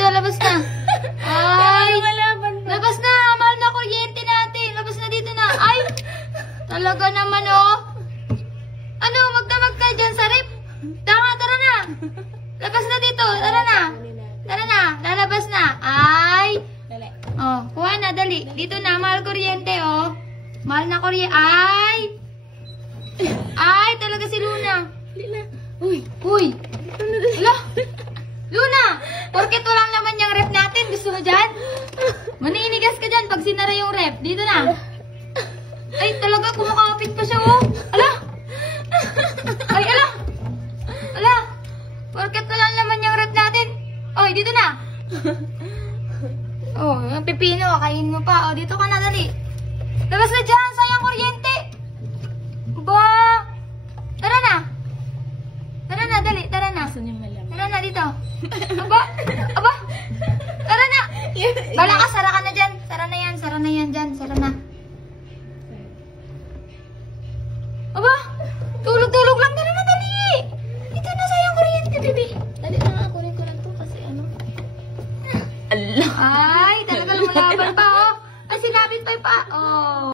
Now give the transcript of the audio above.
dito, labas na. Ay, labas na, mahal na kuryente natin. Labas na dito na. Ay, talaga naman, oh. Ano, magdamag ka dyan sa rep? Tara na. Labas na dito, tara na. Tara na, lalabas na. Ay. Oh, kuha na, dali. Dito na, mahal kuryente, oh. Mahal na kuryente. Ay, talaga si Luna. Uy. Hala. Luna, porket walang laman yung rep natin, gusto mo dyan? Maninigas ka dyan pag sinara yung rep. Dito na. Ay, talaga, kumakapit pa siya, oh. Ala. Ay, ala. Ala. Porket walang laman yung rep natin. Oy, dito na. Oh, yung pipino, kain mo pa. Oh, dito ka na, dali. Labas na dyan, sayang kuryente. Ba. Tara na, dali, tara na. Tara na dito. Aba. Tara na. Bala ka, sara ka na dyan. Sara na yan dyan. Sara na. Aba, tulog lang. Tara na, dali. Dito na, sayang kuryente, baby. Dali na nga, kunin ko lang to kasi ano. Ay, talaga lumalaban pa, oh. Ay, sinabit pa, oh.